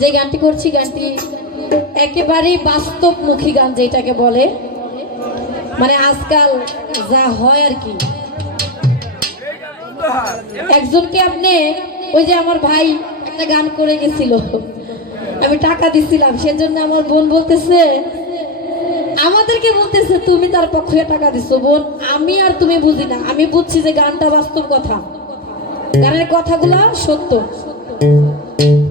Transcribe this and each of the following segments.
যে গানটি করছি গানটি একেবারেই বাস্তবমুখী গান যেটাকে বলে, মানে আজকাল যা হয় আর কি। একজনকে আপনি ওই যে আমার ভাই একটা গান করে গেছিল, আমি টাকা দিছিলাম, সেজন্য আমার বোন বলতেছে, আমাদেরকে বলতেছে তুমি তার পক্ষে টাকা দিছো। বোন, আমি আর তুমি বুঝি না, আমি বুঝছি যে গানটা বাস্তব কথা, গানের কথাগুলা সত্য।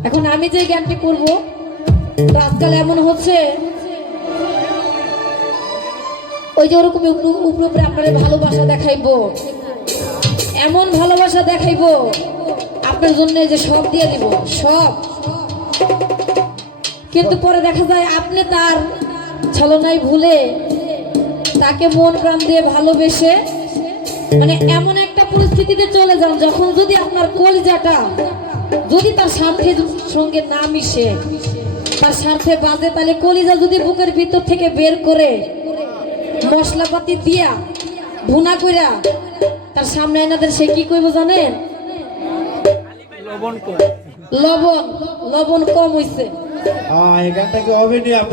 এখন আমি যে গানটি করব, আজকাল এমন হচ্ছে ওই যে ওরকম উপরে আপনারা ভালোবাসা দেখাইবো, এমন ভালোবাসা দেখাইবো আপনার জন্য যে সব দিয়ে দিব সব, কিন্তু পরে দেখা যায় আপনি তার ছলনায় ভুলে তাকে মন প্রাণ দিয়ে ভালোবেসে মানে এমন একটা পরিস্থিতিতে চলে যান যখন যদি আপনার কলিজাটা যদি তার স্বার্থের সঙ্গে না মিশে, তার স্বার্থে বাজে, তাহলে কলিজা যদি বুকের ভিতর থেকে বের করে মশলাপাতি দিয়া ভুনা কইরা তার সামনে এনাদের সে কি কইব জানেন? লবণ লবণ কম হইছে,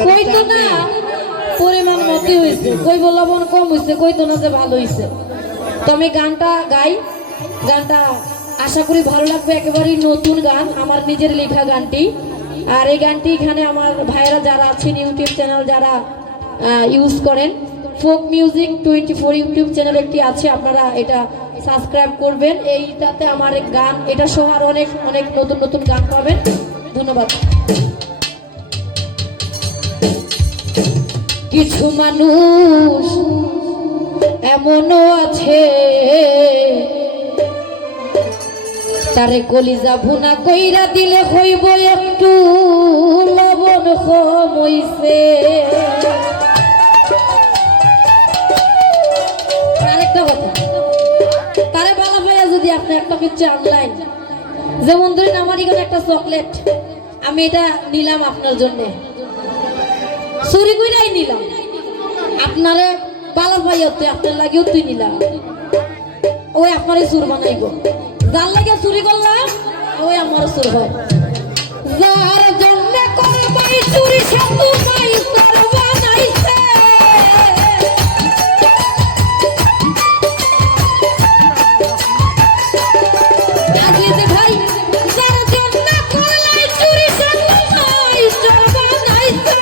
কইতো না পরিমাণ মতো হইছে, কইব লবণ কম হইছে, কইতো না যে ভালো হইছে। তো আমি গানটা গাই, গানটা আশা করি ভালো লাগবে, একেবারেই নতুন গান, আমার নিজের লেখা গানটি। আর এই গানটি এখানে আমার ভাইয়েরা যারা আছেন ইউটিউব চ্যানেল যারা ইউজ করেন, ফোক মিউজিক 24 ইউটিউব চ্যানেল একটি আছে, আপনারা এটা সাবস্ক্রাইব করবেন। এইটাতে আমার গান এটা সহ আর অনেক অনেক নতুন নতুন গান পাবেন। ধন্যবাদ। কিছু মানুষ এমনও আছে তারে কলিজা ভুনা কইরা দিলে হইব একটু লবণ কম হইছে। আরেকটা কথা, তারে বলা ভাইয়া যদি আপনি একটা কিছু অনলাইন, যেমন ধরেন আমার এখানে একটা চকলেট আমি এটা নিলাম আপনার জন্য, চুরি কইরাই নিলাম, আপনারে বালা ভাইয়া তো আপনার লাগেও তুই নিলাম, ওই আপনারে চুর বানাইব, যার লাগে চুরি করলাম ওই আমার চুর হয়। যার জন্য করবাই চুরি সে তোমায় চোর বানাইছে। আজিজ ভাই, যার জন্য করলাই চুরি সে তোমায় চোর বানাইছে।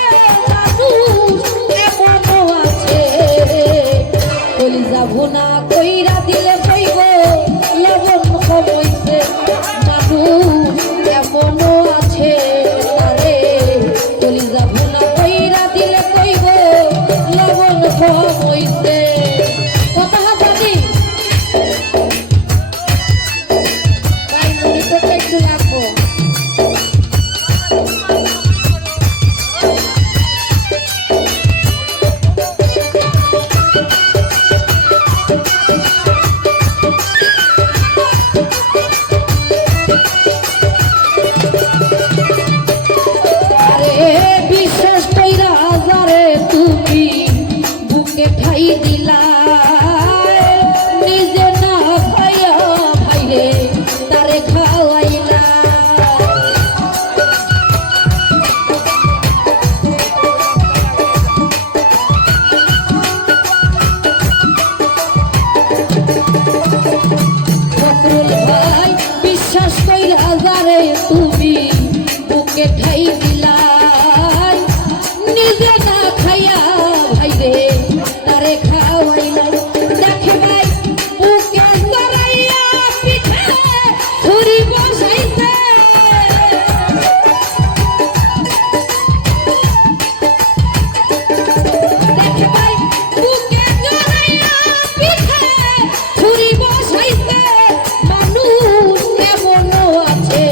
মানুষ এমনও আছে কলিজা ভুনা কইরা দিলে কইব লবণ কম হইছে। মানুষ এমনও আছে আরে কলিজা ভুনা কইরা দিলে কইব লবণ কম হইছে। কথা হাজারি ভাই মনিটরটা একটু রাখবো। বিশ্বাস কইরা যারে তুমি বুকে ঠাই দিলা, নিজে না খাইয়া ভাইরে তারে খাওয়াইলা। ফখরুল ভাই, বিশ্বাস কইরা যারে তুমি বুকে ঠাই দিলা, নিজে না খাইয়া ভাইরে তারে খাওয়াইলা। দেখে ভাই বুকে জড়াইয়া পিঠে ছুরি বসাইছে। দেখে ভাই বুকে জড়াইয়া পিঠে ছুরি বসাইছে। মানুষ এমনও আছে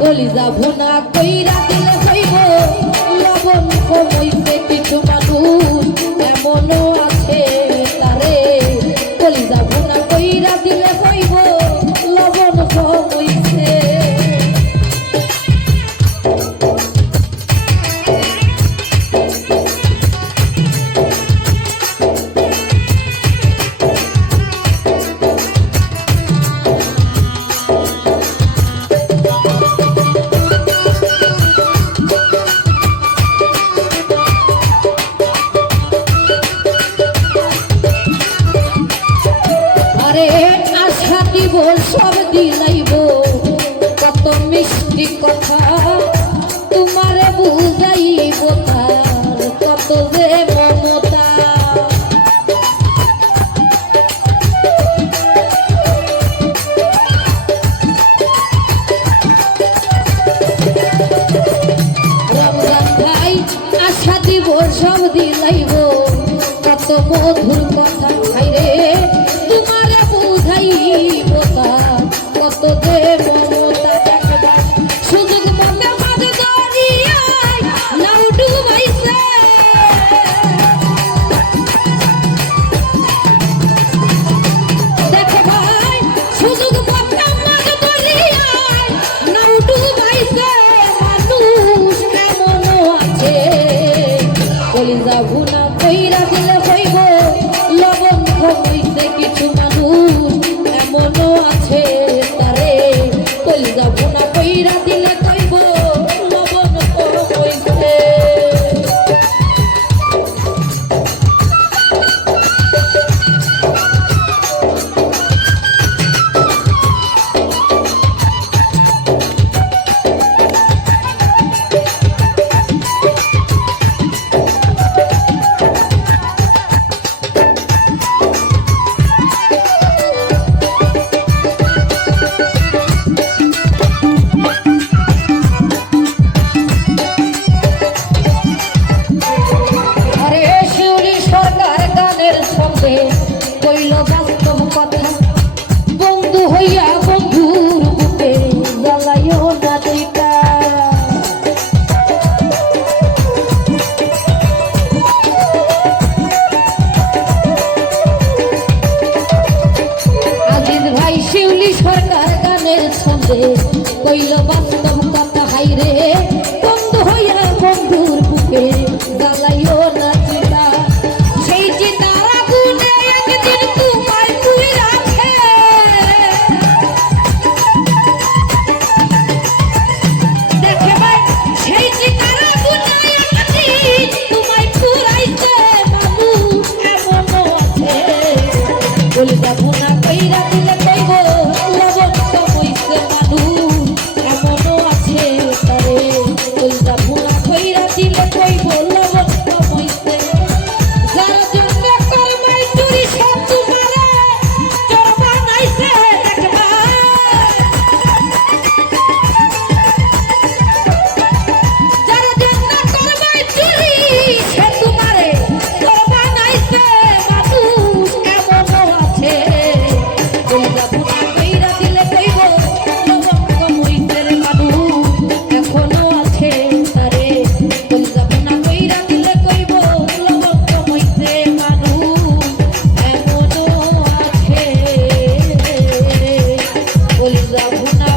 কলিজা ভুনা কইরা দিলে হইব লবণ কম হইছে। কিছু মানুষ এমনও আছে তারে কলিজা ভুনা কইরা দিলে হইব লবণ কম হইছে। মিষ্টি কথা তোমারে বুঝাইব তার কত যে মমতা। রমজান ভাই আশা দিব সব দিলাইব কত মধুর কথা ভাইরে তোমারে বুঝাইব তার কত যে মমতা। সুযোগ মতে মাঝে দরিয়ায় নাও ডুবাইছে দেখো ভাই সুযোগ মতে মাঝে দরিয়ায় নাও ডুবাইছে মানুষ এমনও আছে কলিজা ভুনা কইরা দিলে হইব লবণ কইছে কিছু মানুষ এমনও আছে তারে কলিজা ভুনা কইরা দিলে কইব লবণ কইছে। কইল বাস্তব কথা বন্ধু হইয়া বন্ধুর বুকে জ্বালাইও না দুইটা। আজিজ ভাই শিউলি সরকার গানের ছন্দে কইল বাস্তব কথা হাইরে বন্ধু হইয়া বন্ধুর বুকে জ্বালাইও না দুইটা। সেই চিতার আগুনে একদিন তোমায় পুড়াছে দেখে ভাই সেই চিতার আগুনে একদিন তোমায় পুড়াইছে মানুষ এমনও আছে কলিজা ভুনা কইরা দিলে কইব লবণ কইছে মানুষ এমনও আছে তারে কলিজা ভুনা কইরা দিলে কইব লবণ কইছে। যারা জন্য করমাই চুরি সব তোমারে চোর বানাইছে দেখবা যারা জন্য করমাই চুরি সে তোমারে চোর বানাইছে মানুষ এমনও আছে কলিজা ভুনা কইরা দিলে কইব লবণ কইছে মানুষ এখনো আছে তারে কলিজা ভুনা কইরা দিলে কইব লবণ কইছে মানুষ এমনও আছে কলিজা ভুনা